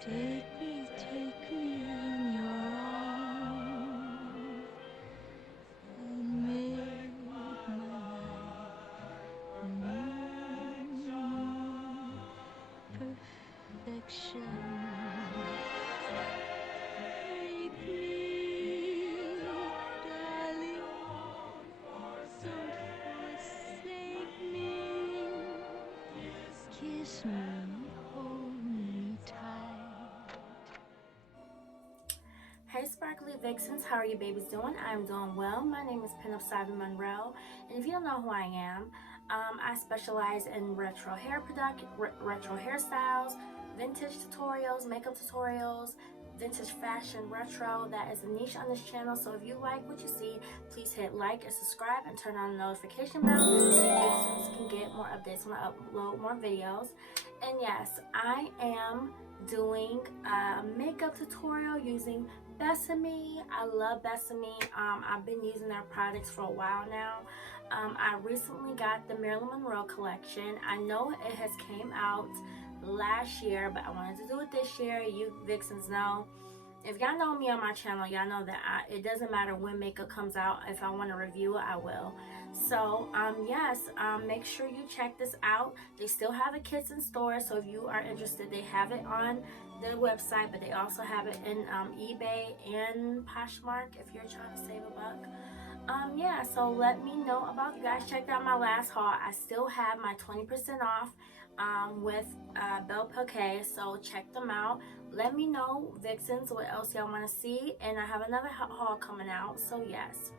take me in your arms and make my life new perfection. Take me, darling, don't forsake me. Kiss me, hold me tight. Hey Sparkly Vixens, how are you babies doing? I'm doing well. My name is Pinup Savi Monroe, and if you don't know who I am, I specialize in retro retro hairstyles, vintage tutorials, makeup tutorials, vintage fashion retro. That is a niche on this channel, so if you like what you see, please hit like and subscribe and turn on the notification bell so you Vixens can get more updates when I upload more videos. And yes, I am doing a makeup tutorial using Besame. I love Besame. I've been using their products for a while now. I recently got the Marilyn Monroe collection. I know it has came out last year, but I wanted to do it this year. You Vixens know. If y'all know me on my channel, y'all know that it doesn't matter when makeup comes out. If I want to review it, I will. So, yes, make sure you check this out. They still have the kits in store, so if you are interested, they have it on their website, but they also have it in eBay and Poshmark if you're trying to save a buck. Yeah, so let me know about you guys. Checked out my last haul. I still have my 20% off with Belle Poquet, so check them out. Let me know, Vixens, what else y'all want to see, and I have another haul coming out, so yes.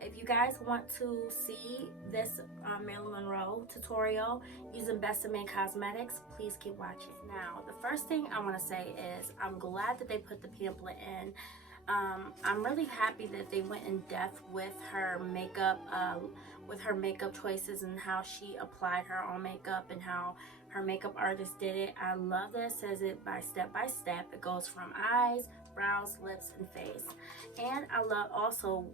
If you guys want to see this Marilyn Monroe tutorial using Besame Cosmetics, please keep watching. Now, the first thing I want to say is I'm glad that they put the pamphlet in. I'm really happy that they went in depth with her makeup choices and how she applied her own makeup and how her makeup artist did it. I love that it says it by step. It goes from eyes, brows, lips, and face. And I love also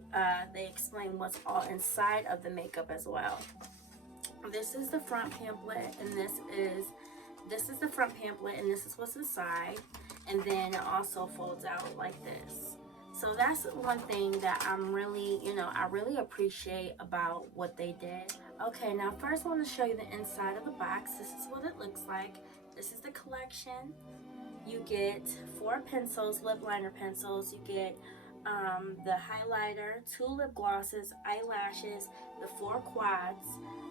they explain what's all inside of the makeup as well. This is the front pamphlet, and this is the front pamphlet, and this is what's inside. And then it also folds out like this. So that's one thing that I'm really, I really appreciate about what they did. Okay, now first I want to show you the inside of the box. This is what it looks like. This is the collection. You get 4 pencils, lip liner pencils. You get the highlighter, 2 lip glosses, eyelashes, the 4 quads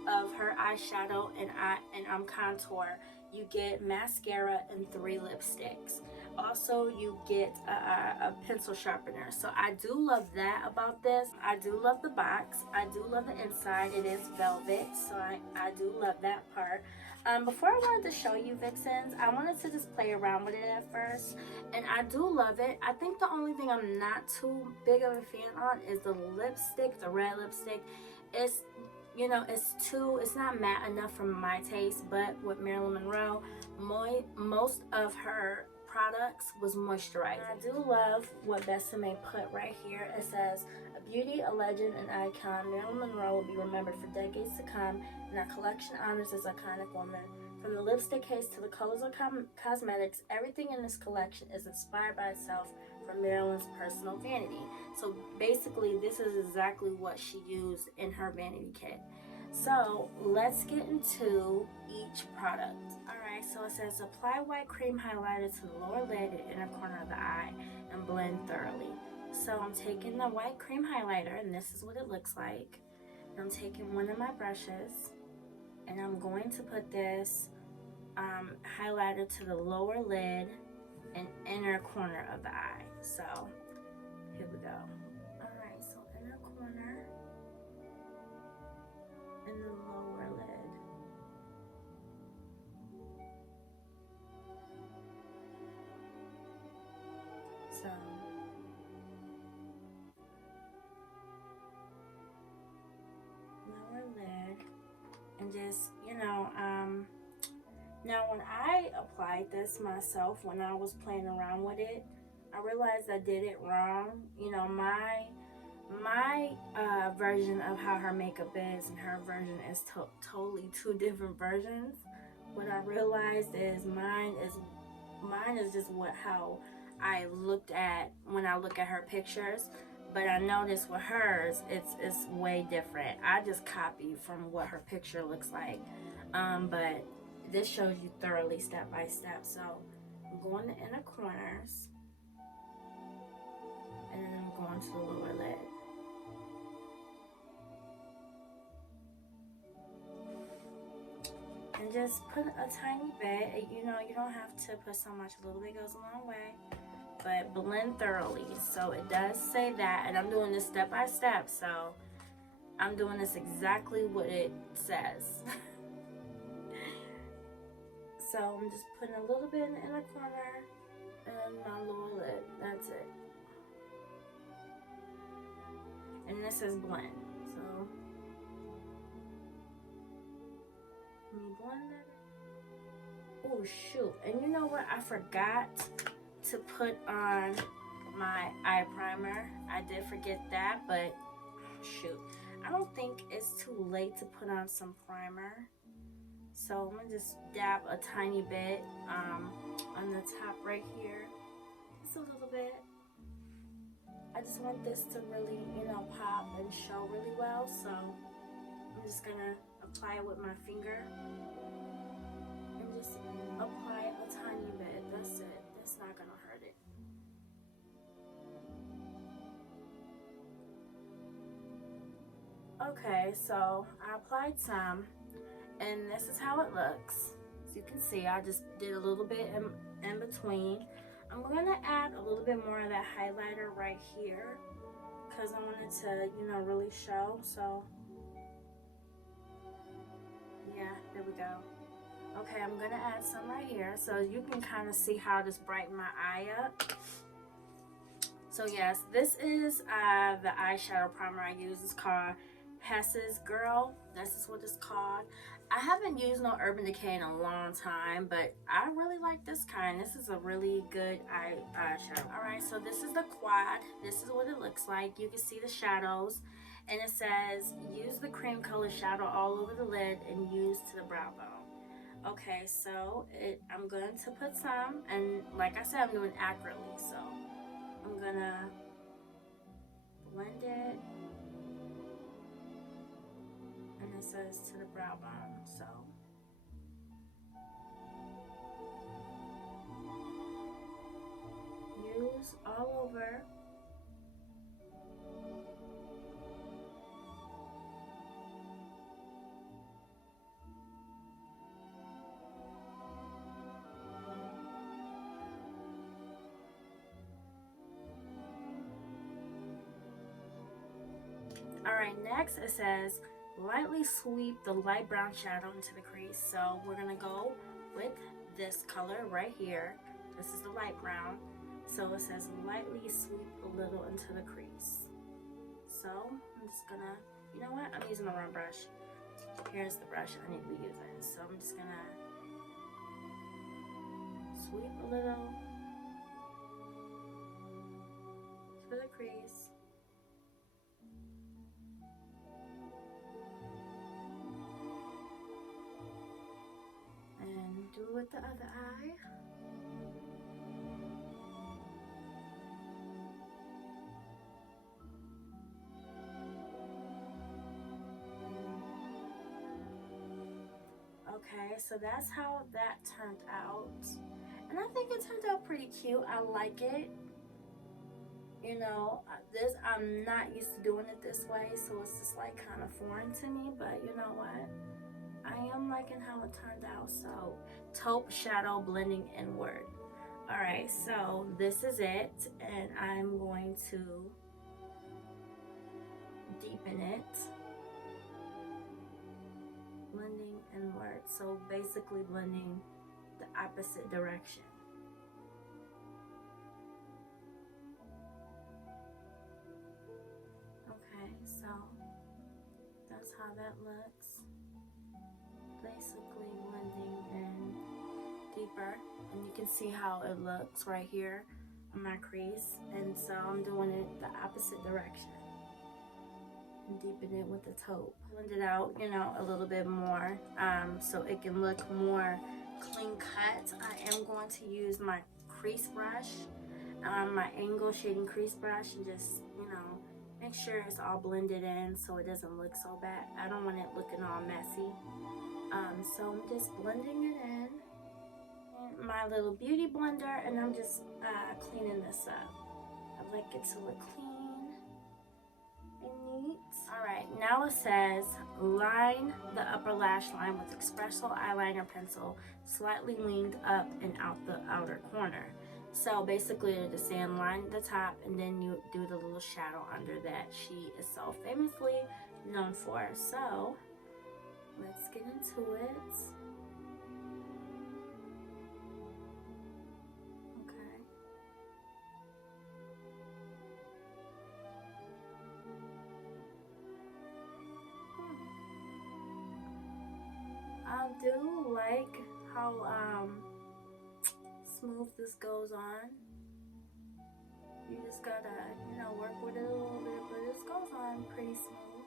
of her eyeshadow and contour. You get mascara and 3 lipsticks. Also, you get a pencil sharpener. So I do love that about this. I do love the box. I do love the inside. It is velvet, so I do love that part. Before I wanted to show you Vixens, I wanted to just play around with it at first, and I do love it. I think the only thing I'm not too big of a fan on is the lipstick, the red lipstick. It's it's not matte enough for my taste, but with Marilyn Monroe, most of her products was moisturizing. I do love what Besame put right here. It says, a beauty, a legend, an icon, Marilyn Monroe will be remembered for decades to come, and our collection honors this iconic woman. From the lipstick case to the colors of cosmetics, everything in this collection is inspired by itself from Marilyn's personal vanity. So basically, this is exactly what she used in her vanity kit. So let's get into each product. Alright, so it says apply white cream highlighter to the lower lid and inner corner of the eye and blend thoroughly. So I'm taking the white cream highlighter, and this is what it looks like. I'm taking one of my brushes, and I'm going to put this highlighter to the lower lid and inner corner of the eye. So here we go. Alright, so inner corner and the lower lid. So lower lid, and just now when I applied this myself, when I was playing around with it, I realized I did it wrong. My version of how her makeup is and her version is totally 2 different versions. What I realized is mine is mine is just how I looked at when I look at her pictures. But I noticed with hers, it's way different. I just copied from what her picture looks like. But this shows you thoroughly step by step. So I'm going to inner corners, and then I'm going to the lower lid. And just put a tiny bit. You know, you don't have to put so much. A little bit goes a long way. But blend thoroughly. So it does say that, and I'm doing this step by step. So I'm doing this exactly what it says. So I'm just putting a little bit in the inner corner and my lower lid. That's it. And this is blend. So let me blend it. Oh shoot! And you know what? I forgot to put on my eye primer. I did forget that, but shoot, I don't think it's too late to put on some primer. So I'm gonna just dab a tiny bit on the top right here, just a little bit. I just want this to really, you know, pop and show really well. So I'm just gonna apply it with my finger and just apply a tiny bit. That's it. That's not gonna hurt it. Okay, so I applied some, and this is how it looks. As you can see, I just did a little bit in between. I'm gonna add a little bit more of that highlighter right here because I want it to, you know, really show. So yeah, there we go. Okay, I'm gonna add some right here so you can kind of see how this brighten my eye up. So yes, this is the eyeshadow primer I use. It's called Hess's Girl. This is what it's called. I haven't used no Urban Decay in a long time, but I really like this kind. This is a really good eyeshadow. Alright, so this is the quad. This is what it looks like. You can see the shadows. And it says, use the cream color shadow all over the lid and use to the brow bone. Okay, so I'm going to put some, and like I said, I'm doing accurately, so I'm gonna blend it, and it says to the brow bone, so use all over. Alright, next it says, lightly sweep the light brown shadow into the crease. So we're going to go with this color right here. This is the light brown. So it says, lightly sweep a little into the crease. So I'm just going to, you know what? I'm using the wrong brush. Here's the brush I need to be using. So I'm just going to sweep a little to the crease. And do it with the other eye. Okay, so that's how that turned out. And I think it turned out pretty cute. I like it. You know, I'm not used to doing it this way, so it's just like kind of foreign to me, but you know what? I am liking how it turned out. So taupe shadow blending inward. Alright, so this is it, and I'm going to deepen it, blending inward, so basically blending the opposite direction. Okay, so that's how that looks. Basically blending in deeper, and you can see how it looks right here on my crease, and so I'm doing it the opposite direction and deepen it with the taupe. Blend it out, you know, a little bit more so it can look more clean cut, I am going to use my crease brush, my angle shading crease brush, and just, you know, make sure it's all blended in so it doesn't look so bad. I don't want it looking all messy. So I'm just blending it in my little beauty blender, and I'm just cleaning this up. I like it to look clean and neat. Alright, now it says line the upper lash line with espresso eyeliner pencil slightly leaned up and out the outer corner. So basically they're just saying line the top and then you do the little shadow under that she is so famously known for. So let's get into it. Okay. I do like how smooth this goes on. You just gotta, you know, work with it a little bit, but this goes on pretty smooth.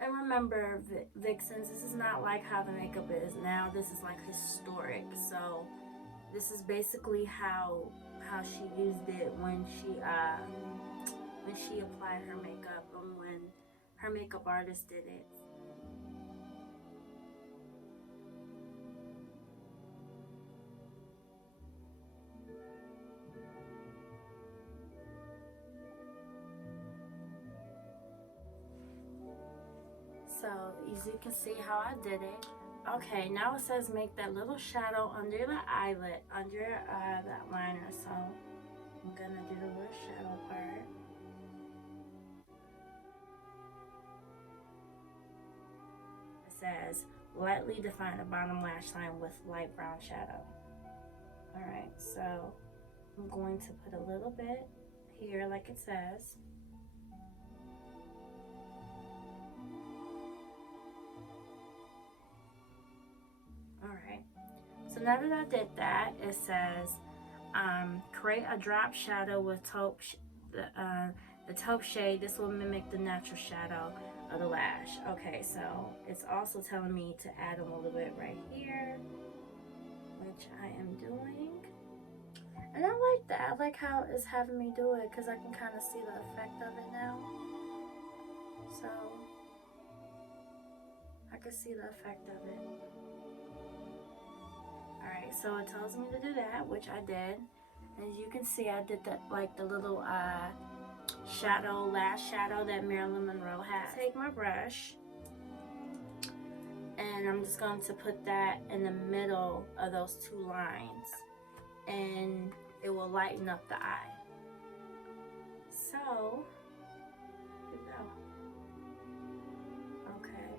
And remember, Vixens, this is not like how the makeup is now. This is like historic. So this is basically how she used it when she applied her makeup and when her makeup artist did it. So as you can see how I did it. Okay, now it says make that little shadow under the eyelid, under that liner. So I'm gonna do the little shadow part. It says lightly define the bottom lash line with light brown shadow. Alright, so I'm going to put a little bit here like it says. Alright, so now that I did that, it says create a drop shadow with taupe, the taupe shade. This will mimic the natural shadow of the lash. Okay, so it's also telling me to add a little bit right here, which I am doing. And I like that. I like how it's having me do it because I can kind of see the effect of it now. So I can see the effect of it. Alright, so it tells me to do that, which I did. As you can see, I did that, like the little shadow, lash shadow that Marilyn Monroe has. Take my brush, and I'm just going to put that in the middle of those two lines, and it will lighten up the eye. So, here we go. Okay.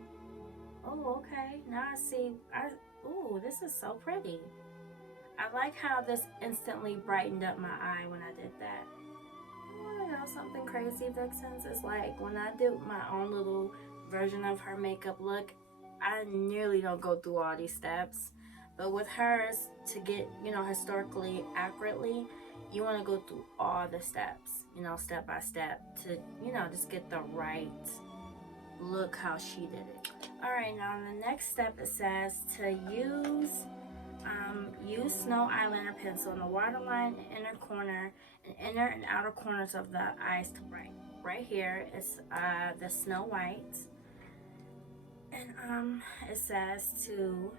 Oh, okay. Now I see. Ooh, this is so pretty. I like how this instantly brightened up my eye when I did that. You wanna know something crazy, Vixens? It's like when I do my own little version of her makeup look, I nearly don't go through all these steps. But with hers, to get, you know, historically accurately, you wanna go through all the steps, you know, step by step to, you know, just get the right look how she did it. Alright, now in the next step it says to use snow eyeliner pencil in the waterline, inner corner, and inner and outer corners of the eyes to brighten. Right here is the Snow White, and it says to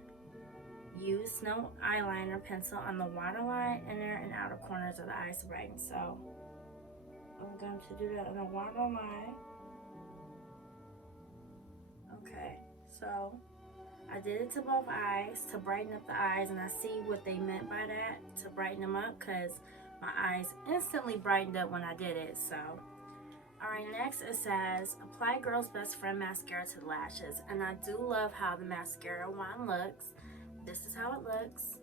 use snow eyeliner pencil on the waterline, inner and outer corners of the eyes to brighten. So I'm going to do that on the waterline. Okay, so I did it to both eyes to brighten up the eyes, and I see what they meant by that, to brighten them up, because my eyes instantly brightened up when I did it. So alright, next it says apply Girl's Best Friend Mascara to the lashes, and I do love how the mascara wand looks. This is how it looks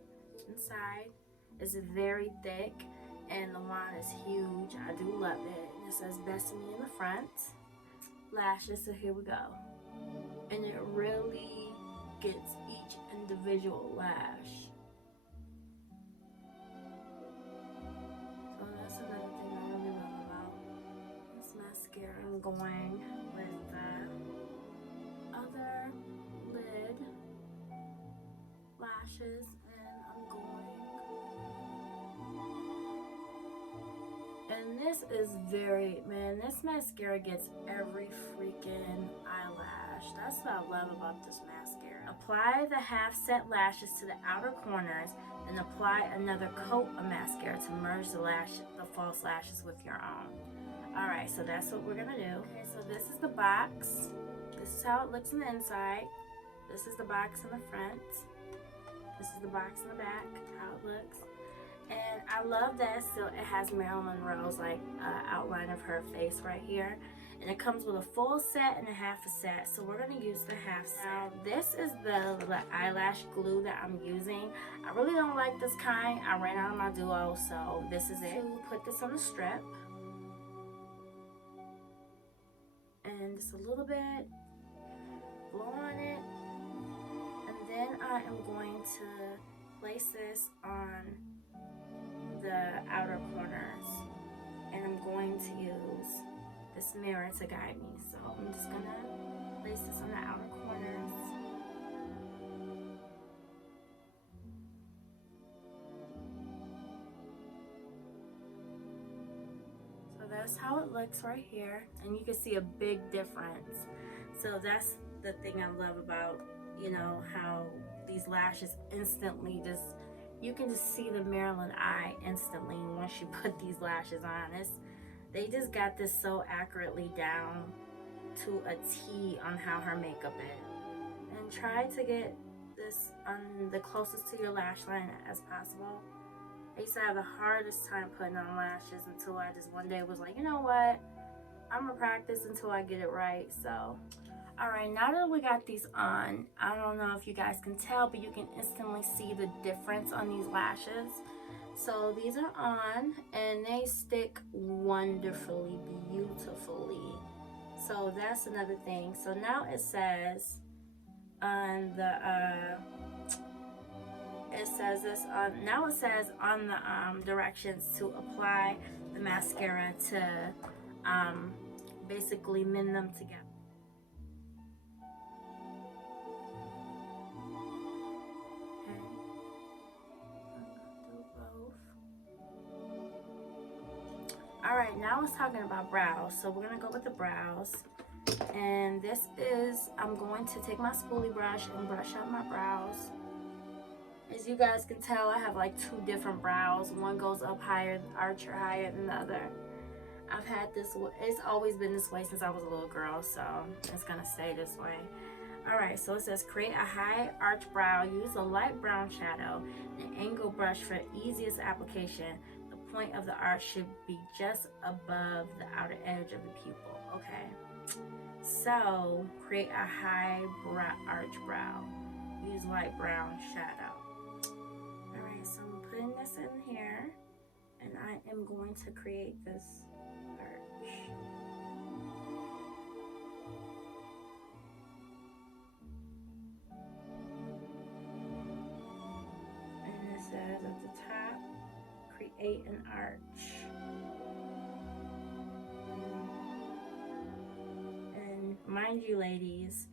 inside. It's very thick and the wand is huge. I do love it. It says Besame in the front. Lashes, so here we go. And it really gets each individual lash. So that's another thing I really love about this mascara. I'm going with the other lid lashes, and I'm going. And this is man, this mascara gets every freaking eyelash. That's what I love about this mascara. Apply the half set lashes to the outer corners, then apply another coat of mascara to merge the false lashes with your own. Alright, so that's what we're gonna do. Okay, so this is the box. This is how it looks on the inside. This is the box in the front. This is the box in the back, how it looks. And I love that still it has Marilyn Monroe's like outline of her face right here. And it comes with a full set and a half a set. So we're going to use the half set. Now this is the eyelash glue that I'm using. I really don't like this kind. I ran out of my duo, so this is it. So put this on the strip. And just a little bit. Blow on it. And then I am going to place this on the outer corners, and I'm going to use this mirror to guide me. So I'm just gonna place this on the outer corners. So that's how it looks right here, and you can see a big difference. So that's the thing I love about, you know, how these lashes instantly just, you can just see the Marilyn eye instantly once you put these lashes on. They just got this so accurately down to a T on how her makeup is. And try to get this on the closest to your lash line as possible. I used to have the hardest time putting on lashes until I just one day was like, you know what? I'm gonna practice until I get it right. So alright, now that we got these on, I don't know if you guys can tell, but you can instantly see the difference on these lashes. So these are on, and they stick wonderfully, beautifully. So that's another thing. So now it says on the, now it says on the directions to apply the mascara to basically mend them together. Alright, now it's talking about brows. So we're going to go with the brows. And this is, I'm going to take my spoolie brush and brush up my brows. As you guys can tell, I have like two different brows. One goes up higher, archer higher than the other. I've had this, it's always been this way since I was a little girl, so it's going to stay this way. Alright, so it says create a high arch brow. Use a light brown shadow and an angle brush for easiest application. Point of the arch should be just above the outer edge of the pupil. Okay, so create a high arch brow. Use light brown shadow. Alright, so I'm putting this in here, and I am going to create this arch. And it says at the top, create an arch. And mind you, ladies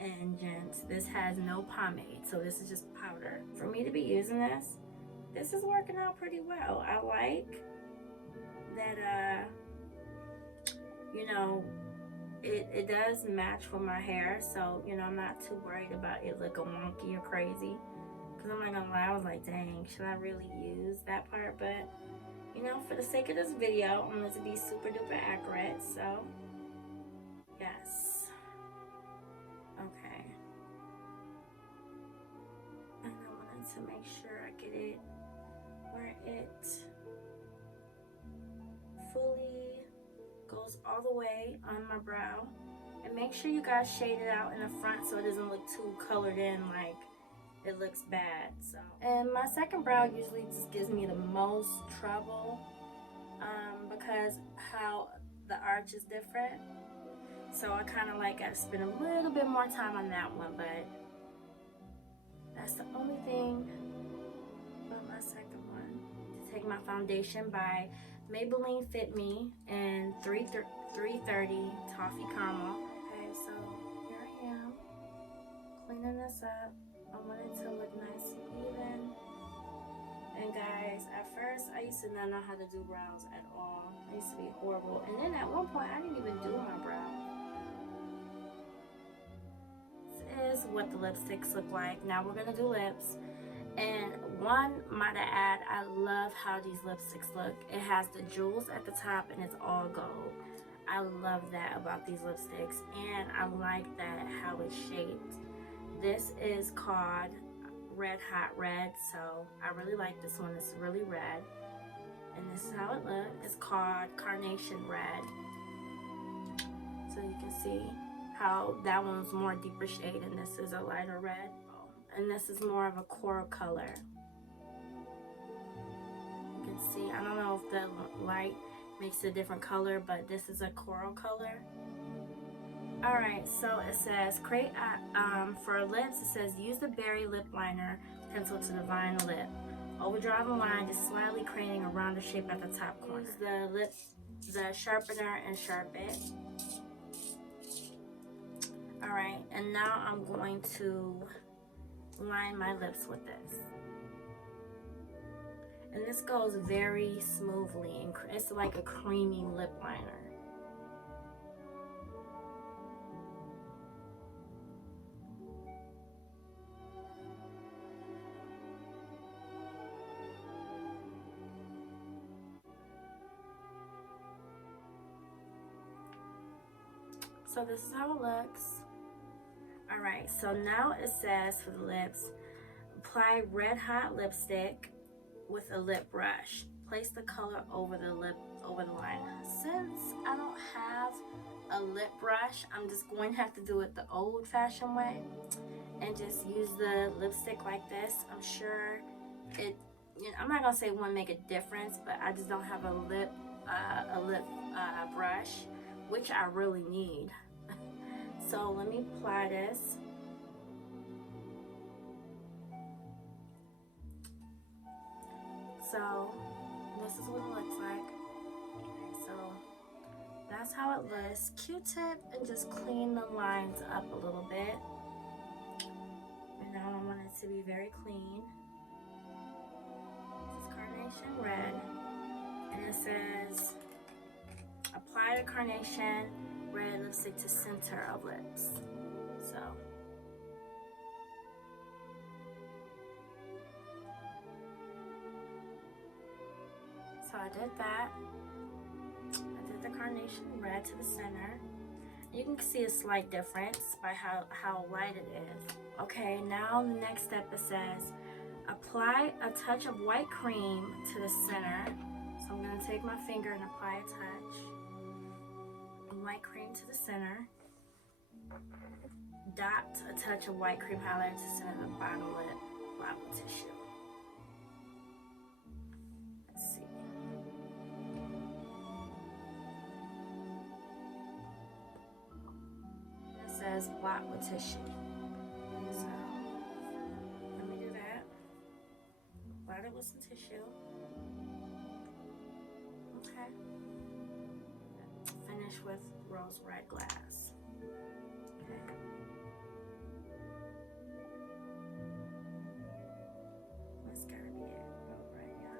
and gents, this has no pomade, so this is just powder. For me to be using this is working out pretty well. I like that you know, it does match with my hair, so you know, I'm not too worried about it looking wonky or crazy. I'm not gonna lie, I was like, dang, should I really use that part? But, you know, for the sake of this video, I'm going to be super duper accurate, so, yes. Okay. And I wanted to make sure I get it where it fully goes all the way on my brow. And make sure you guys shade it out in the front so it doesn't look too colored in, like it looks bad. So, and my second brow usually just gives me the most trouble because how the arch is different. So I kind of like gotta spend a little bit more time on that one, but that's the only thing about my second one. To take my foundation by Maybelline Fit Me in 330 Toffee Caramel. Okay, so here I am cleaning this up I want it to look nice and even. And guys, at first I used to not know how to do brows at all. I used to be horrible. And then at one point I didn't even do my brows. This is what the lipsticks look like. Now we're gonna do lips. And one, might I add, I love how these lipsticks look. It has the jewels at the top and it's all gold. I love that about these lipsticks, and I like that how it's shaped. This is called Red Hot Red, so I really like this one. It's really red, and this is how it looks. It's called Carnation Red. So you can see how that one's more deeper shade and this is a lighter red. And this is more of a coral color. You can see, I don't know if the light makes a different color, but this is a coral color. Alright, so it says, create for lips, it says, use the berry lip liner pencil to define a lip. Overdraw the line, just slightly creating a rounder shape at the top corner. Use the sharpener and sharpen it. Alright, and now I'm going to line my lips with this. And this goes very smoothly, and it's like a creamy lip liner. So this is how it looks. Alright, so now it says for the lips, apply red hot lipstick with a lip brush. Place the color over the lip, over the line. Since I don't have a lip brush, I'm just going to have to do it the old-fashioned way and just use the lipstick like this. I'm sure it, you know, I'm not gonna say it won't make a difference, but I just don't have a lip brush, which I really need. So let me apply this. So this is what it looks like. Okay, so that's how it looks. Q-tip and just clean the lines up a little bit. And now I want it to be very clean. This is Carnation Red. And it says, apply the Carnation Red lipstick to center of lips. So I did that. I did the Carnation Red to the center. You can see a slight difference by how light it is. Okay, now the next step, it says, apply a touch of white cream to the center. So I'm going to take my finger and apply a touch of white cream to the center. Dot a touch of white cream highlighter to center the bottom lip, bottom tissue. Let's see. It says blot with tissue. So let me do that. Blot it with some tissue. Okay. Finish with rose red glass. Okay. That's gotta be it. Right, yeah.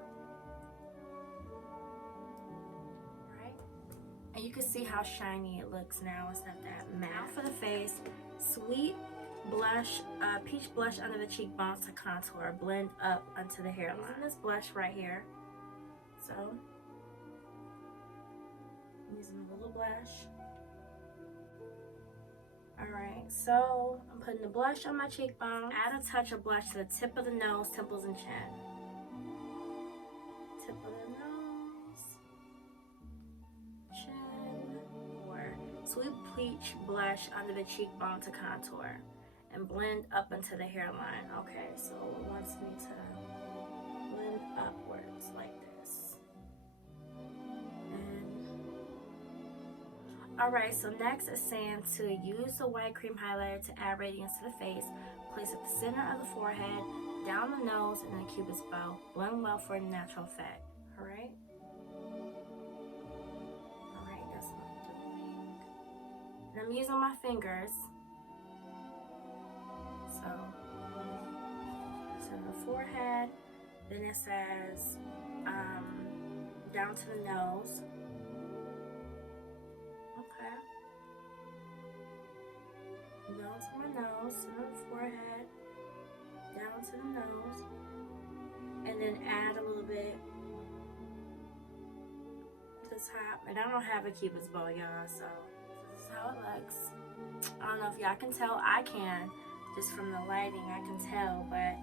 Right. And you can see how shiny it looks now. It's not that matte. Now for the face, sweet blush, peach blush under the cheekbones to contour. Blend up onto the hairline. Using this blush right here. So, I'm using a little blush. Alright, so I'm putting the blush on my cheekbone. Add a touch of blush to the tip of the nose, temples, and chin. Tip of the nose, chin, or sweet peach blush under the cheekbone to contour. And blend up into the hairline. Okay, so it wants me to blend upwards like this. Alright, so next it's saying to use the white cream highlighter to add radiance to the face. Place at the center of the forehead, down the nose, and the cupid's bow. Blend well for a natural effect. Alright? Alright, that's what I'm doing. And I'm using my fingers. So, to the forehead. Then it says down to the nose. Okay. Down to my nose, to the forehead, down to the nose, and then add a little bit to the top. And I don't have a cupid's bow, y'all, so this is how it looks. I don't know if y'all can tell. I can, just from the lighting, I can tell, but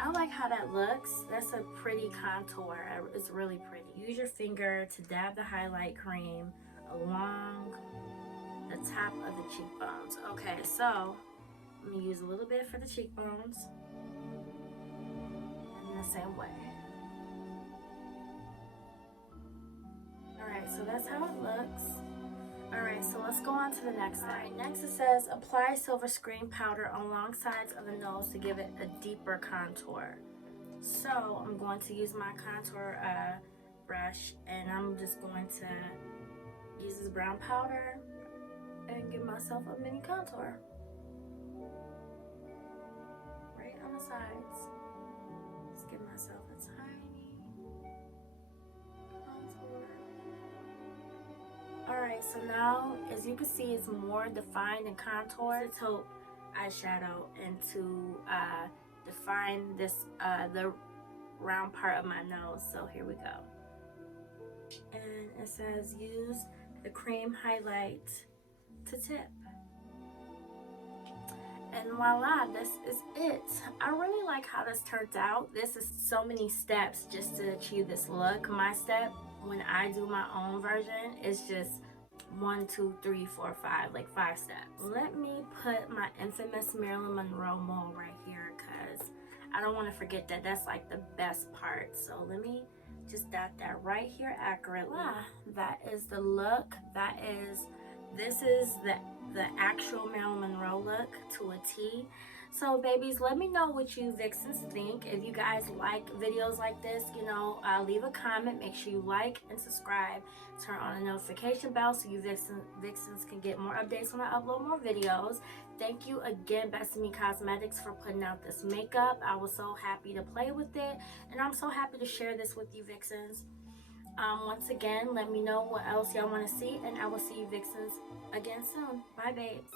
I like how that looks. That's a pretty contour. It's really pretty. Use your finger to dab the highlight cream along the top of the cheekbones. Okay, so I'm gonna use a little bit for the cheekbones in the same way. Alright, so that's how it looks. Alright, so let's go on to the next side. Alright, next it says apply silver screen powder on long sides of the nose to give it a deeper contour. So I'm going to use my contour brush, and I'm just going to use this brown powder and give myself a mini contour right on the sides. Just give myself a tiny contour. Alright, so now as you can see, it's more defined and contoured. It's taupe eyeshadow and to define this the round part of my nose. So here we go. And it says use the cream highlight to tip. And voila, this is it. I really like how this turned out. This is so many steps just to achieve this look. My step when I do my own version is just 1, 2, 3, 4, 5, like 5 steps. Let me put my infamous Marilyn Monroe mole right here because I don't want to forget that. That's like the best part. So let me just dot that right here accurately. That is the look. This is the actual Marilyn Monroe look to a T. So babies, let me know what you vixens think. If you guys like videos like this, you know, leave a comment. Make sure you like and subscribe. Turn on the notification bell so you vixens can get more updates when I upload more videos. Thank you again, Besame Cosmetics, for putting out this makeup. I was so happy to play with it, and I'm so happy to share this with you vixens. Once again, let me know what else y'all want to see, and I will see you vixens again soon. Bye, babes.